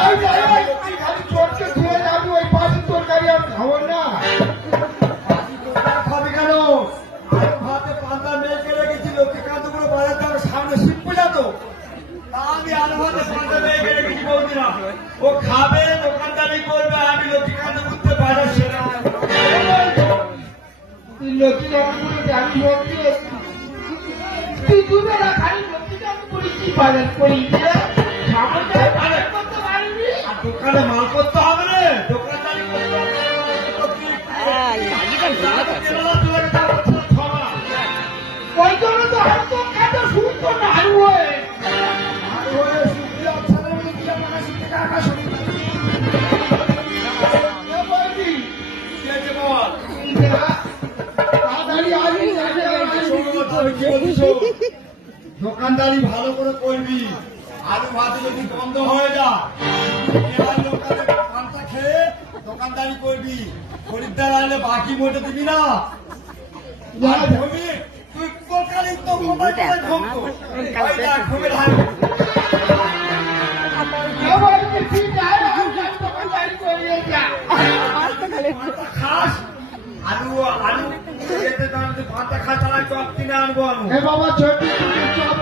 আমি চটকে খেয়ে যাবি ওই বাসি তরকারি আর খাবো না। খাবি কেন? আলু ভাতে পান্তা মেয়েকে রেখেছি, লক্ষ্মী কাঁদগুলো বাজাতে হবে, সামনে শীত পূজা তো। তা আমি আলু ভাতে পান্তা মেয়েকে রেখেছি বৌদিরা, ও খাবে, দোকানদারি করবে, আমি লক্ষ্মী কাঁদ ঘুরতে বাইরে সেরা। তুই লক্ষ্মী কাকুরে জানি বলছি তুই দুবেলা খালি লক্ষ্মী কাকু করেছি বাজার করি সামনে বাজার করতে পারবি। আর দোকানে মাল করতে হবে রে, দোকানদারি করতে হবে। ওই জন্য তো হয়তো খেতে শুনতো না আলু হয়ে দোকানদারি ভালো করে করবি, আলু ভাতে যদি বন্ধ হয়ে যায় লোকের পান্তা খেয়ে দোকানদারি করবি, খরিদ্দার আনলে বাকি মোটে দিবি না। তুই কলকালি তো খাস আলু আলু ভাতা খাওয়া চপ কিনে আনবো আমি। বাবা ছোট চপ